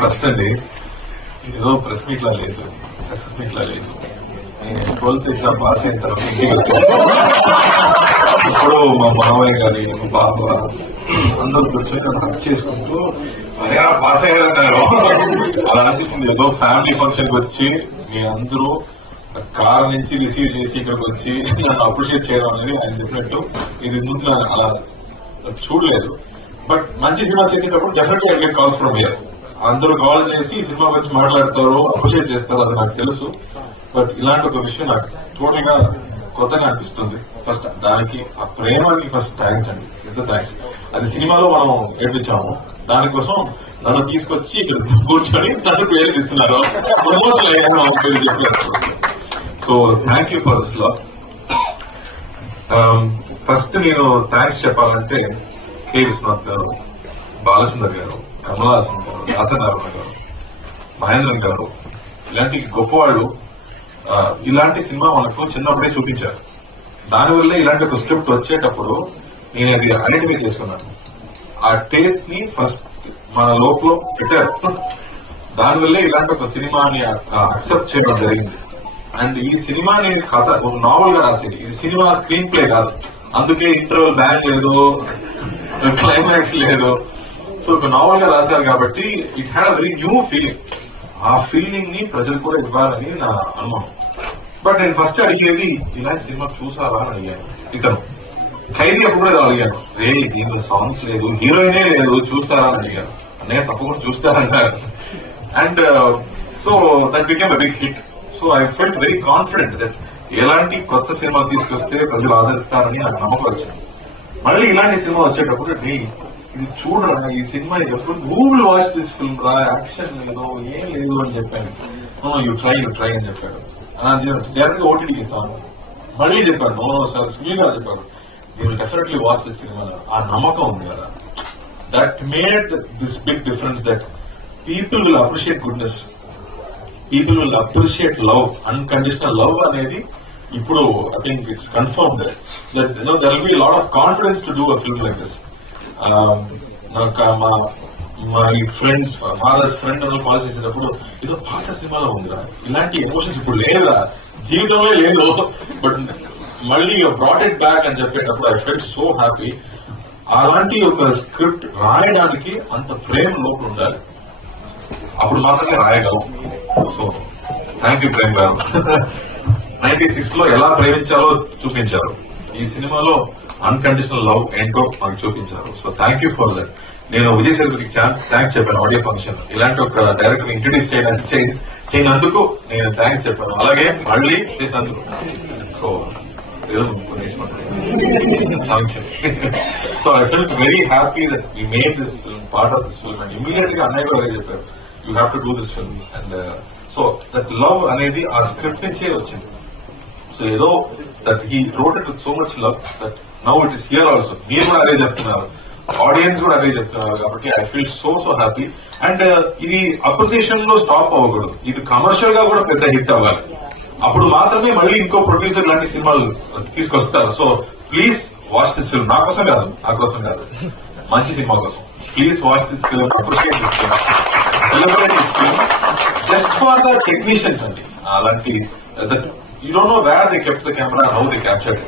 First అండి, ఏదో press meet లా లేదు, సక్సెస్ మీట్ లా లేదు. నేను 12th ఎగ్జామ్ పాస్ అయిన తర్వాత ఇంటికి వచ్చాను. ఇప్పుడు మా మామయ్య గారి మా బాబా అందరూ కూర్చొని హక్ చేసుకుంటూ అదే పాస్ అయ్యారన్నారు. అలా అనిపించింది. ఏదో ఫ్యామిలీ ఫంక్షన్ కి వచ్చి మీ అందరూ కార్ నుంచి రిసీవ్ చేసి ఇక్కడికి వచ్చి నన్ను అప్రిషియేట్ చేయడం అనేది ఆయన చెప్పినట్టు ఇది ముందు అలా చూడలేదు. బట్ మంచి సినిమా చేసేటప్పుడు definitely I get calls from here. అందరూ కాల్ చేసి సినిమా గురించి మాట్లాడతారు, అప్రిషియేట్ చేస్తారు, అది నాకు తెలుసు. బట్ ఇలాంటి ఒక విషయం నాకు టోటల్ గా కొత్తగా అనిపిస్తుంది. ఫస్ట్ దానికి ఆ ప్రేమకి ఫస్ట్ థ్యాంక్స్ అండి, ఎంత థ్యాంక్స్. అది సినిమాలో మనం ఏర్పించాము, దానికోసం నన్ను తీసుకొచ్చి ఇక్కడ కూర్చొని నన్ను పేరు ఇస్తున్నారు. ప్రమోషన్ అయ్యాను పేరు చెప్పారు. So thank you for this love. First నేను థ్యాంక్స్ చెప్పాలంటే కె విశ్వనాథ్ గారు, బాలచందర్ గారు, కమలాసన్ గారు, దాసనారాయణ గారు, మహేంద్రన్ గారు, ఇలాంటి గొప్పవాళ్ళు ఇలాంటి సినిమా మనకు చిన్నప్పుడే చూపించారు. దానివల్లే ఇలాంటి ఒక స్క్రిప్ట్ వచ్చేటప్పుడు నేను అది ఐడెంటిఫై చేసుకున్నాను. ఆ టేస్ట్ ని ఫస్ట్ మన లోపల పెట్టారు. దానివల్లే ఇలాంటి ఒక సినిమాని అక్సెప్ట్ చేయడం జరిగింది. అండ్ ఈ సినిమాని కథ ఒక నావల్ గా రాసేది, ఇది సినిమా స్క్రీన్ ప్లే కాదు. అందుకే ఇంటర్వల్ బ్యాంక్ లేదు, క్లైమాక్స్ లేదు. సో ఒక నావల్ గా రాశారు కాబట్టి it had a very new feeling. ఆ ఫీలింగ్ ని ప్రజలు కూడా ఇవ్వాలని నా అనుమానం. బట్ నేను ఫస్ట్ అడిగేది ఇలాంటి సినిమా చూసారా అని అడిగాను. ఇతను ఖైదీ అప్పుడు కూడా అడిగాను, రే దీంట్లో సాంగ్స్ లేదు, హీరోయినే లేదు, చూస్తారా అని అడిగాను. అన్నయ్య తప్పకుండా చూస్తారన్నారు. And so that became a big hit. So I felt very confident that ఎలాంటి కొత్త సినిమా తీసుకొస్తే ప్రజలు ఆదరిస్తారని నాకు నమ్మకం వచ్చింది. మళ్ళీ ఇలాంటి సినిమా వచ్చేటప్పుడు ఇది చూడరా, ఈ సినిమా ఎప్పుడు గూగుల్ వాచ్ దిస్ ఫిల్మ్ రా, యాక్షన్ లేదు, ఏం లేదు అని చెప్పాను. యూ ట్రై అని చెప్పాడు. డైరెక్ట్ గా ఓటీడీకి ఇస్తాను. మళ్ళీ చెప్పాను, నో సార్ సునీల్ గారు చెప్పారు, you definitely watch this cinema. ఆ నమ్మకం ఉంది కదా, that made this big difference. That people will appreciate goodness, people will appreciate love, unconditional love అనేది ఇప్పుడు I think it's confirm that there will be lot of confidence to do a film like this. మా friends, fathers friend call చేసేటప్పుడు ఏదో పాత సినిమాలో ఉందిరా, ఇలాంటి emotions ఇప్పుడు లేదా, జీవితంలో లేదు, బట్ మళ్ళీ బ్రాట్ ఇట్ బ్యాక్ అని చెప్పేటప్పుడు ఐ ఫెల్ట్ సో హ్యాపీ. అలాంటి ఒక స్క్రిప్ట్ రాయడానికి అంత ప్రేమ లోపల ఉండాలి, అప్పుడు మాత్రమే రాయగలం. సో థ్యాంక్ యూ ప్రేమ్ గారు. 96 లో ఎలా ప్రేమించాలో చూపించారు, ఈ సినిమాలో అన్కండిషనల్ లవ్ ఏంటో మాకు చూపించారు. So thank you for that. నేను విజయ్ సేతుపతికి థ్యాంక్స్ చెప్పాను. ఆడియో ఫంక్షన్ ఇలాంటి ఒక డైరెక్టర్ ఇంట్రడ్యూస్ చేయనందుకు నేను థ్యాంక్స్ చెప్పాను, అలాగే మళ్ళీ చేసినందుకు. So so I felt very happy that we made this film, part of this film. And immediate గా అన్నయ్య కూడా చెప్పారు, you have to do this film. And so that love అనేది ఆ స్క్రిప్ట్ నుంచే వచ్చింది. సో ఏదో that he wrote it with so much love that now it is here also. మీరు కూడా అదే చెప్తున్నారు, ఆడియన్స్ కూడా అదే చెప్తున్నారు, కాబట్టి I feel so happy. And ఇది అప్రిసియేషన్ లో స్టాప్ అవ్వకూడదు, ఇది కమర్షియల్ గా కూడా పెద్ద హిట్ అవ్వాలి. అప్పుడు మాత్రమే మళ్ళీ ఇంకో ప్రొడ్యూసర్ లాంటి సినిమాలు తీసుకొస్తారు. So please watch this film. నా కోసం కాదు, నా కోసం కాదు, మంచి సినిమా కోసం. Please watch this film, appreciate this film, celebrate this film. Just for the technicians అండి. అలాంటి you don't know where they kept the camera, how they captured.